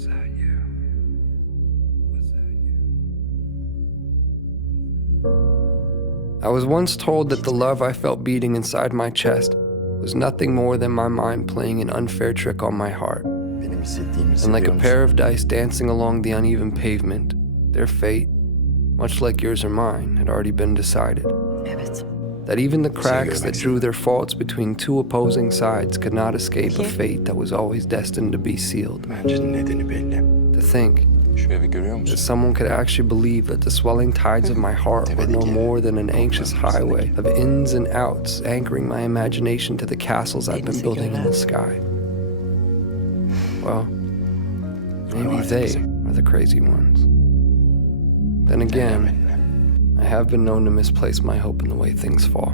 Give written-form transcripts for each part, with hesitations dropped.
Was that you? Was that you? I was once told that the love I felt beating inside my chest was nothing more than my mind playing an unfair trick on my heart. And like a pair of dice dancing along the uneven pavement, their fate, much like yours or mine, had already been decided. Evet. That even the cracks that drew their faults between two opposing sides could not escape a fate that was always destined to be sealed. To think that someone could actually believe that the swelling tides of my heart were no more than an anxious highway of ins and outs, anchoring my imagination to the castles I've been building in the sky. Well, maybe they are the crazy ones. Then again, I have been known to misplace my hope in the way things fall.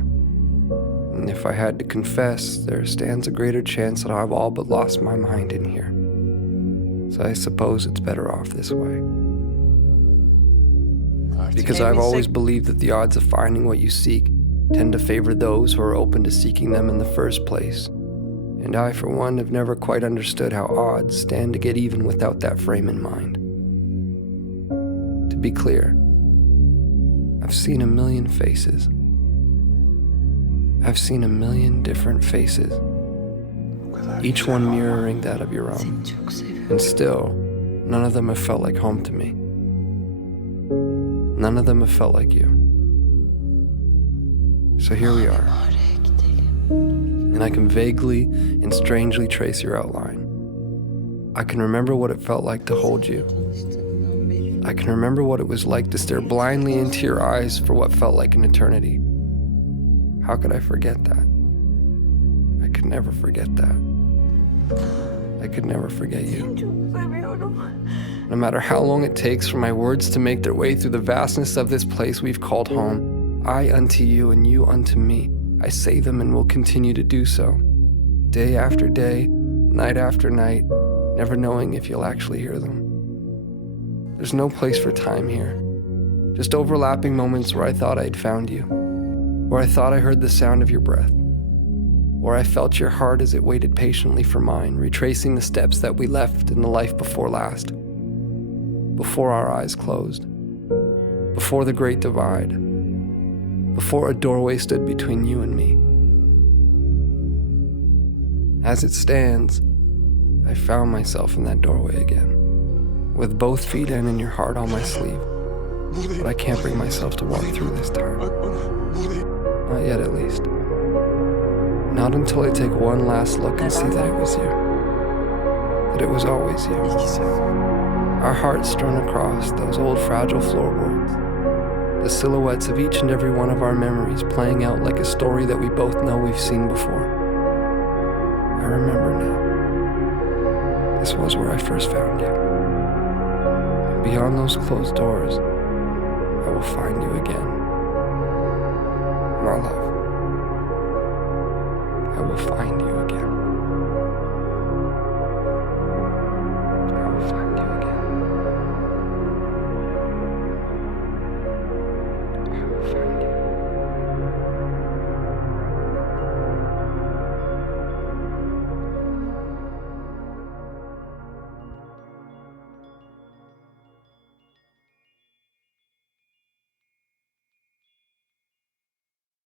And if I had to confess, there stands a greater chance that I've all but lost my mind in here. So I suppose it's better off this way. Because I've always believed that the odds of finding what you seek tend to favor those who are open to seeking them in the first place. And I, for one, have never quite understood how odds stand to get even without that frame in mind. To be clear, I've seen a million faces. I've seen a million different faces, each one mirroring that of your own. And still, none of them have felt like home to me. None of them have felt like you. So here we are. And I can vaguely and strangely trace your outline. I can remember what it felt like to hold you. I can remember what it was like to stare blindly into your eyes for what felt like an eternity. How could I forget that? I could never forget that. I could never forget you. No matter how long it takes for my words to make their way through the vastness of this place we've called home, I unto you and you unto me, I say them and will continue to do so. Day after day, night after night, never knowing if you'll actually hear them. There's no place for time here. Just overlapping moments where I thought I'd found you, where I thought I heard the sound of your breath, where I felt your heart as it waited patiently for mine, retracing the steps that we left in the life before last, before our eyes closed, before the great divide, before a doorway stood between you and me. As it stands, I found myself in that doorway again, with both feet in and your heart on my sleeve. But I can't bring myself to walk through this time. Not yet, at least. Not until I take one last look and see that it was you. That it was always you. Our hearts strewn across those old fragile floorboards. The silhouettes of each and every one of our memories playing out like a story that we both know we've seen before. I remember now. This was where I first found you. Beyond those closed doors, I will find you again. My love, I will find you